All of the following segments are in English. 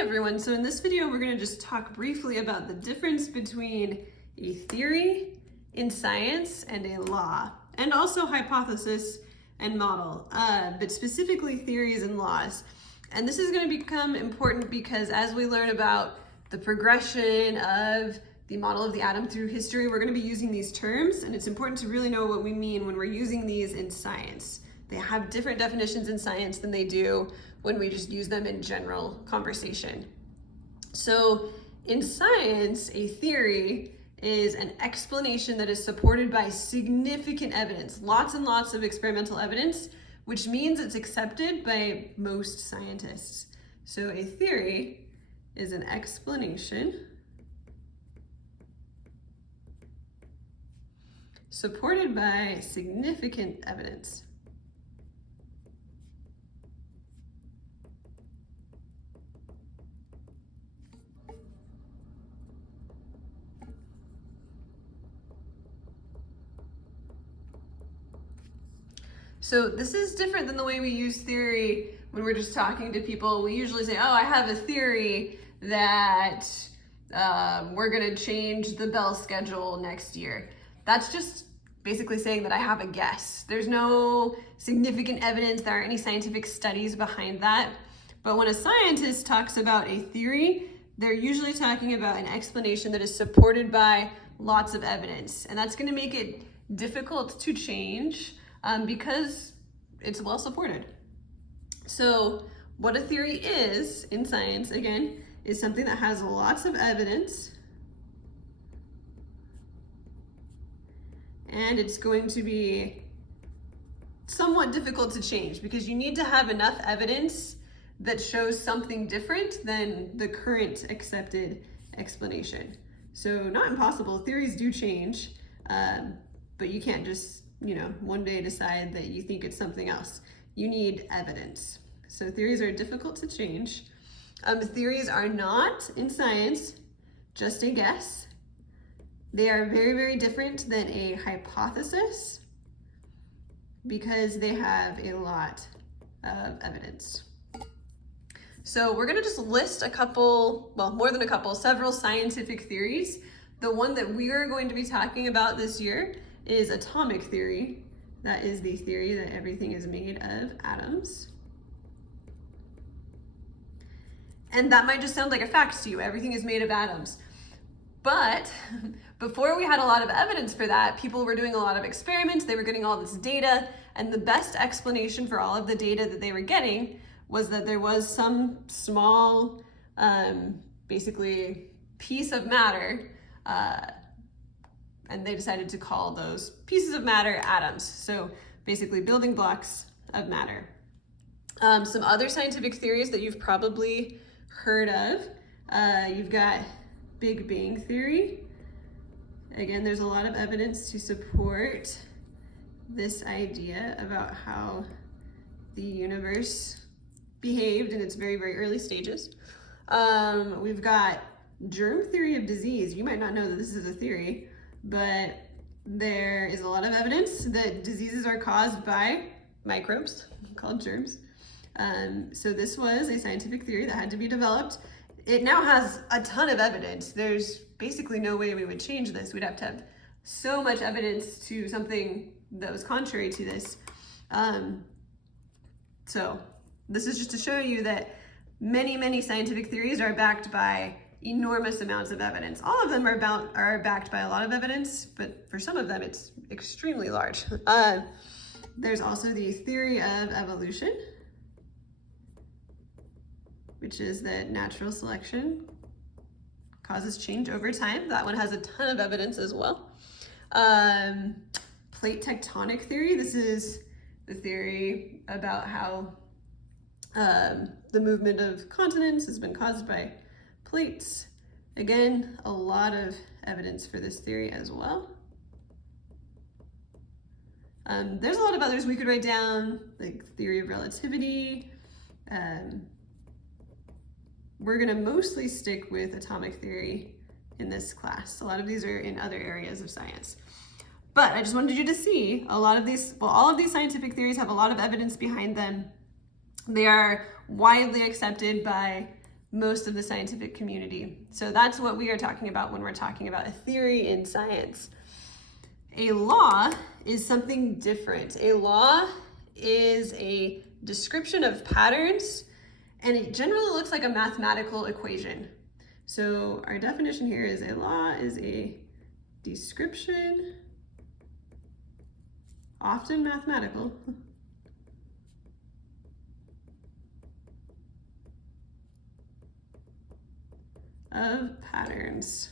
everyone, so in this video we're going to just talk briefly about the difference between a theory in science and a law, and also hypothesis and model, but specifically theories and laws. And this is going to become important because as we learn about the progression of the model of the atom through history, we're going to be using these terms, and it's important to really know what we mean when we're using these in science. They have different definitions in science than they do when we just use them in general conversation. So in science, a theory is an explanation that is supported by significant evidence, lots and lots of experimental evidence, which means it's accepted by most scientists. So a theory is an explanation supported by significant evidence. So this is different than the way we use theory when we're just talking to people. We usually say, oh, I have a theory that we're gonna change the bell schedule next year. That's just basically saying that I have a guess. There's no significant evidence, there aren't any scientific studies behind that. But when a scientist talks about a theory, they're usually talking about an explanation that is supported by lots of evidence. And that's gonna make it difficult to change because it's well supported. So what a theory is in science, again, is something that has lots of evidence, and it's going to be somewhat difficult to change because you need to have enough evidence that shows something different than the current accepted explanation. So not impossible, theories do change, but you can't just one day decide that you think it's something else. You need evidence. So theories are difficult to change. Theories are not, in science, just a guess. They are very, very different than a hypothesis because they have a lot of evidence. So we're gonna just list a couple, well, more than a couple, several scientific theories. The one that we are going to be talking about this year is atomic theory. That is the theory that everything is made of atoms. And that might just sound like a fact to you, everything is made of atoms. But before we had a lot of evidence for that, people were doing a lot of experiments, they were getting all this data, and the best explanation for all of the data that they were getting was that there was some small, basically piece of matter, and they decided to call those pieces of matter atoms. So basically building blocks of matter. Some other scientific theories that you've probably heard of, you've got Big Bang theory. Again, there's a lot of evidence to support this idea about how the universe behaved in its very, very early stages. We've got germ theory of disease. You might not know that this is a theory, but there is a lot of evidence that diseases are caused by microbes called germs. So this was a scientific theory that had to be developed. It now has a ton of evidence. There's basically no way we would change this. We'd have to have so much evidence to something that was contrary to this. So this is just to show you that many, many scientific theories are backed by enormous amounts of evidence. All of them are backed by a lot of evidence, but for some of them it's extremely large. There's also the theory of evolution, which is that natural selection causes change over time. That one has a ton of evidence as well. Plate tectonic theory. This is the theory about how the movement of continents has been caused by plates. Again, a lot of evidence for this theory as well. There's a lot of others we could write down, like theory of relativity. We're gonna mostly stick with atomic theory in this class. A lot of these are in other areas of science. But I just wanted you to see a lot of these, well, all of these scientific theories have a lot of evidence behind them. They are widely accepted by most of the scientific community. So that's what we are talking about when we're talking about a theory in science. A law is something different. A law is a description of patterns, and it generally looks like a mathematical equation. So our definition here is a law is a description, often mathematical, of patterns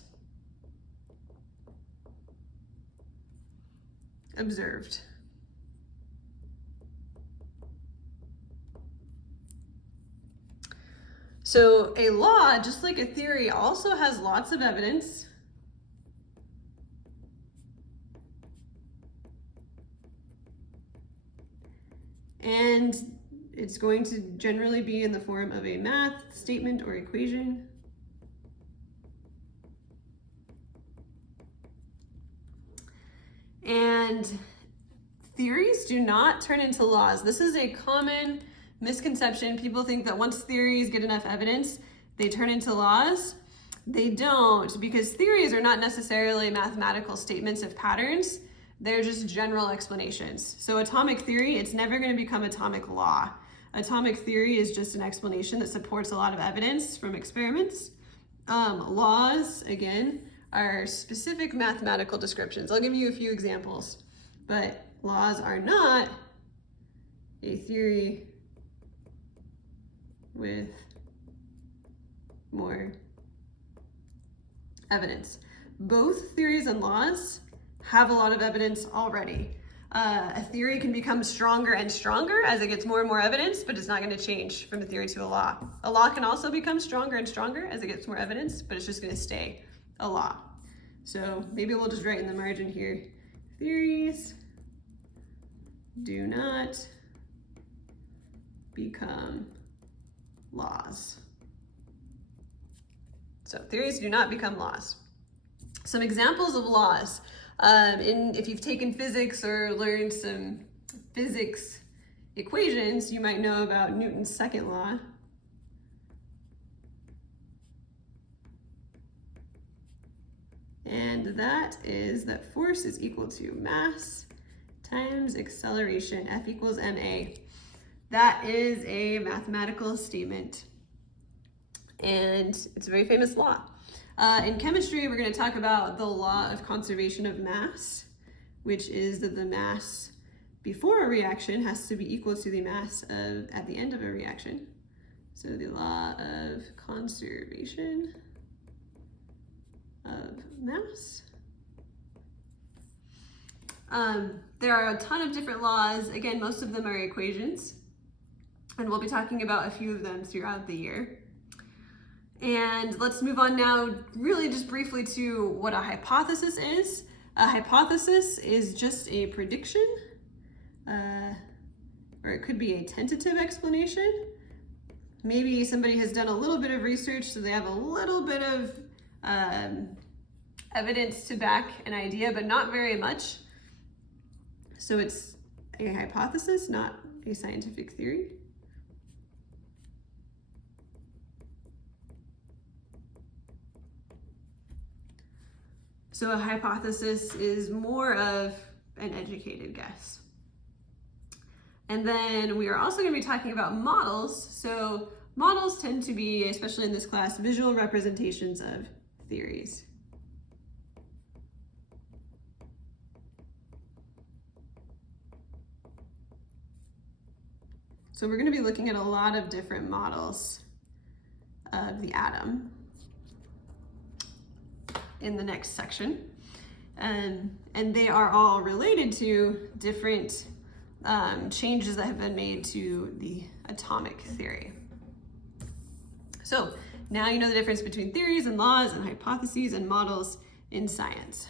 observed. So a law, just like a theory, also has lots of evidence. And it's going to generally be in the form of a math statement or equation. And theories do not turn into laws. This is a common misconception. People think that once theories get enough evidence, they turn into laws. They don't, because theories are not necessarily mathematical statements of patterns. They're just general explanations. So atomic theory, it's never going to become atomic law. Atomic theory is just an explanation that supports a lot of evidence from experiments. Laws, again, are specific mathematical descriptions. I'll give you a few examples, but laws are not a theory with more evidence. Both theories and laws have a lot of evidence already. A theory can become stronger and stronger as it gets more and more evidence, but it's not going to change from a theory to a law. A law can also become stronger and stronger as it gets more evidence, but it's just going to stay a law. So maybe we'll just write in the margin here, theories do not become laws. So theories do not become laws. Some examples of laws. If you've taken physics or learned some physics equations, you might know about Newton's second law. And that is that force is equal to mass times acceleration, F equals ma. That is a mathematical statement, and it's a very famous law. In chemistry, we're going to talk about the law of conservation of mass, which is that the mass before a reaction has to be equal to the mass at the end of a reaction. So the law of conservation of mass. There are a ton of different laws. Again, most of them are equations, and we'll be talking about a few of them throughout the year. And let's move on now really just briefly to what a hypothesis is. A hypothesis is just a prediction, or it could be a tentative explanation. Maybe somebody has done a little bit of research, so they have a little bit of evidence to back an idea, but not very much. So it's a hypothesis, not a scientific theory. So a hypothesis is more of an educated guess. And then we are also going to be talking about models. So models tend to be, especially in this class, visual representations of theories. So we're going to be looking at a lot of different models of the atom in the next section. And they are all related to different changes that have been made to the atomic theory. So now you know the difference between theories and laws and hypotheses and models in science.